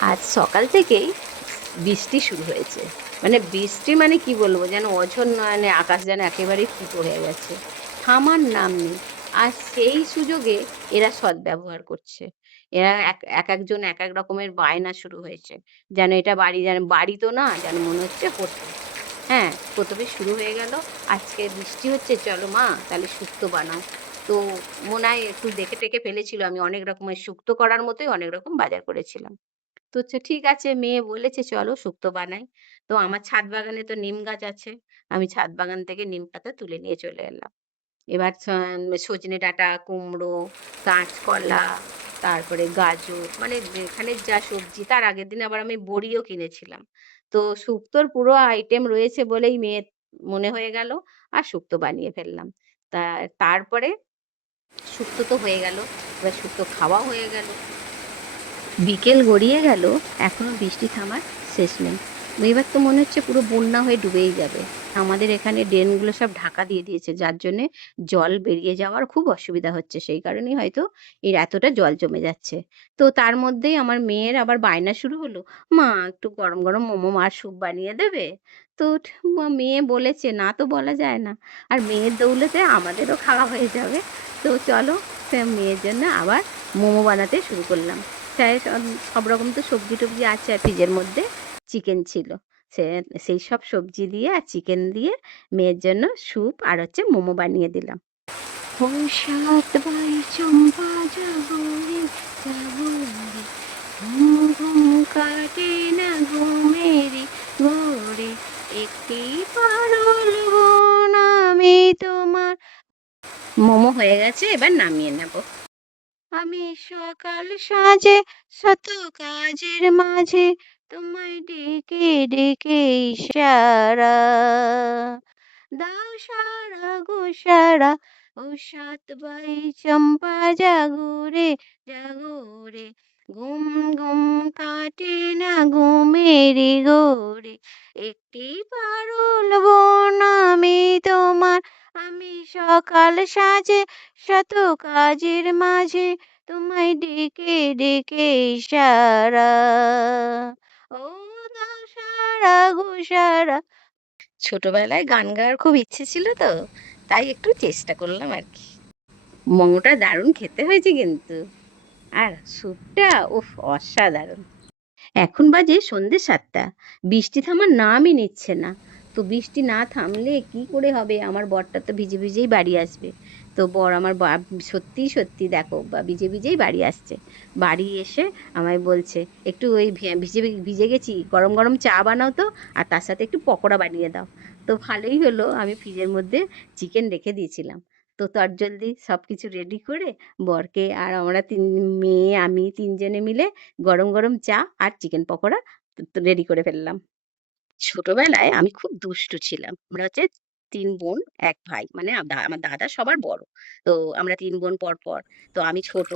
আজ সকাল থেকেই বৃষ্টি শুরু হয়েছে। মানে বৃষ্টি মানে কি বলবো, যেন অঝোর নয়নে আকাশ যেন একেবারেই ফুটো হয়ে গেছে। থামার নাম নেই। আর সেই সুযোগে এরা সদ্ব্যবহার করছে। এরা একেকজন একেক রকমের বায়না শুরু হয়েছে। যেন এটা বাড়ি, যেন বাড়ি তো না, যেন মনে হচ্ছে হোটেল। হ্যাঁ, ১ম এ শুরু হয়ে গেল, "আজকে বৃষ্টি হচ্ছে, চলো মা তাহলে শুক্তো বানাও।" তো মনে হয় একটু দেখে টেখে ফেলেছিল। আমি অনেক রকমের শুক্তো করার মতোই অনেক রকম বাজার করেছিলাম। তো ঠিক আছে, মেয়ে বলেছে চলো শুক্তো বানাই। তো আমার ছাদ বাগানে তো নিম গাছ আছে। আমি ছাদ বাগান থেকে নিম পাতা তুলে নিয়ে চলে এলাম। এবার সজনে ডাঁটা, কুমড়ো, কাঁচকলা, তারপরে গাজর, মানে যেখানে যা সবজি, তার আগের দিন আবার আমি বড়িও কিনেছিলাম। তো শুক্তোর পুরো আইটেম রয়েছে বলেই মেয়ের মনে হয়ে গেল আর শুক্তো বানিয়ে ফেললাম। তা তারপরে শুক্তো তো হয়ে গেল। এবার শুক্তো খাওয়া হয়ে গেল। বিকেল গড়িয়ে গেল, এখনো বৃষ্টি থামার শেষ নেই। এবার তো মনে হচ্ছে পুরো বন্যা হয়ে ডুবেই যাবে। আমাদের এখানে ড্রেনগুলো সব ঢাকা দিয়ে দিয়েছে, যার জন্যে জল বেরিয়ে যাওয়ার খুব অসুবিধা হচ্ছে। সেই কারণেই হয়তো এর এতটা জল জমে যাচ্ছে। তো তার মধ্যেই আমার মেয়ের আবার বায়না শুরু হলো, মা একটু গরম গরম মোমো আর স্যুপ বানিয়ে দেবে? তো মেয়ে বলেছে, না তো বলা যায় না। আর মেয়ের দৌলতে আমাদেরও খাওয়া হয়ে যাবে। তো চলো, মেয়ের জন্য আবার মোমো বানাতে শুরু করলাম। প্রায় সব রকম তো সবজি-টবজি আছে, আর ফ্রিজের মধ্যে চিকেন ছিল। সে সেই সব সবজি দিয়ে আর চিকেন দিয়ে মেয়ের জন্য স্যুপ আর হচ্ছে মোমো বানিয়ে দিলাম। ও সাত ভাই চম্পা জাগরে জাগরে, ঘুম ঘুম কাটে না ঘুমেরই ঘোরে, একটি পারুল বোন আমি তোমার। মোমো হয়ে গেছে, এবার নামিয়ে নেব। আমি সকাল সাজে শত কাজের মাঝে তোমায় ডেকে ডেকে ইশারা দাও সারা গো সারা, ও সাত ভাই চম্পা জাগরে জাগরে, ঘুম ঘুম কাটে না ঘুমেরই ঘোরে, একটি পারুল বোন আমি তোমার। আমি সকাল সাজে শত কাজের মাঝে তোমায় ডেকে ডেকে ইশারা, ও দাও সারা গো সারা। ছোটবেলায় গান গাওয়ার খুব ইচ্ছে ছিল, তো তাই একটু চেষ্টা করলাম আর কি। মোমোটা দারুণ খেতে হয়েছে কিন্তু। আর স্যুপটা উফ, অসাধারণ। এখন বাজে সন্ধ্যে ৭টা। বৃষ্টি থামার নামই নিচ্ছে না। তো বৃষ্টি না থামলে কি করে হবে? আমার বরটা তো ভিজে ভিজেই বাড়ি আসবে। তো বর আমার সত্যিই সত্যি দেখো, ভিজে ভিজেই বাড়ি আসছে। বাড়ি এসে আমায় বলছে, একটু ওই ভিজে ভিজে গেছি, গরম গরম চা বানাও তো, আর তার সাথে একটু পকোড়া বানিয়ে দাও। তো ভালোই হলো, আমি ফ্রিজের মধ্যে চিকেন রেখে দিয়েছিলাম। তো চটজলদি সবকিছু রেডি করে বরকে আর আমরা মেয়ে আমি ৩ জনে মিলে গরম গরম চা আর চিকেন পকোড়া রেডি করে ফেললাম। ছোটবেলায় আমি খুব দুষ্টু ছিলাম। আমরা হচ্ছে ৩ বোন, ১ ভাই। মানে আমার দাদা সবার বড়। তো আমরা ৩ বোন পরপর। তো আমি ছোট।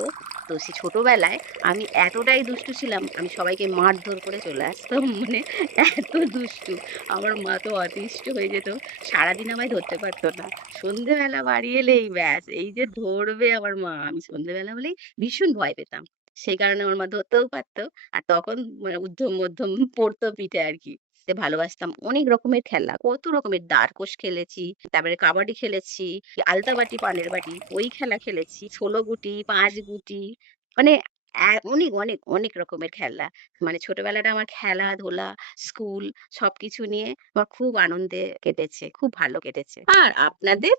তো সেই ছোটবেলায় আমি এতটাই দুষ্টু ছিলাম, আমি সবাইকে মারধর করে চলে আসতাম। মানে এত দুষ্টু। আমার মা তো অতিষ্ঠ হয়ে যেত। সারাদিন আমায় ধরতে পারত না। সন্ধ্যেবেলা বাড়ি এলেই ব্যাস, এই যে ধরবে আমার মা, আমি সন্ধ্যেবেলা হলেই ভীষণ ভয় পেতাম। সেই কারণে আমার মা ধরতেও পারত। আর তখন মানে উদ্ধম-মধ্যম পড়তো পিঠে আরকি। ভালোবাসতাম। অনেক রকমের খেলা, কত রকমের দারকোষ খেলেছি, তারপরে কাবাডি খেলেছি, আলতাবাটি, পানের বাটি, ওই খেলা খেলেছি, ১৬ গুটি, ৫ গুটি, মানে অনেক, অনেক, অনেক রকমের খেলা। মানে ছোটবেলাটা আমার খেলাধুলা, স্কুল সবকিছু নিয়ে আমার খুব আনন্দে কেটেছে। খুব ভালো কেটেছে। আর আপনাদের?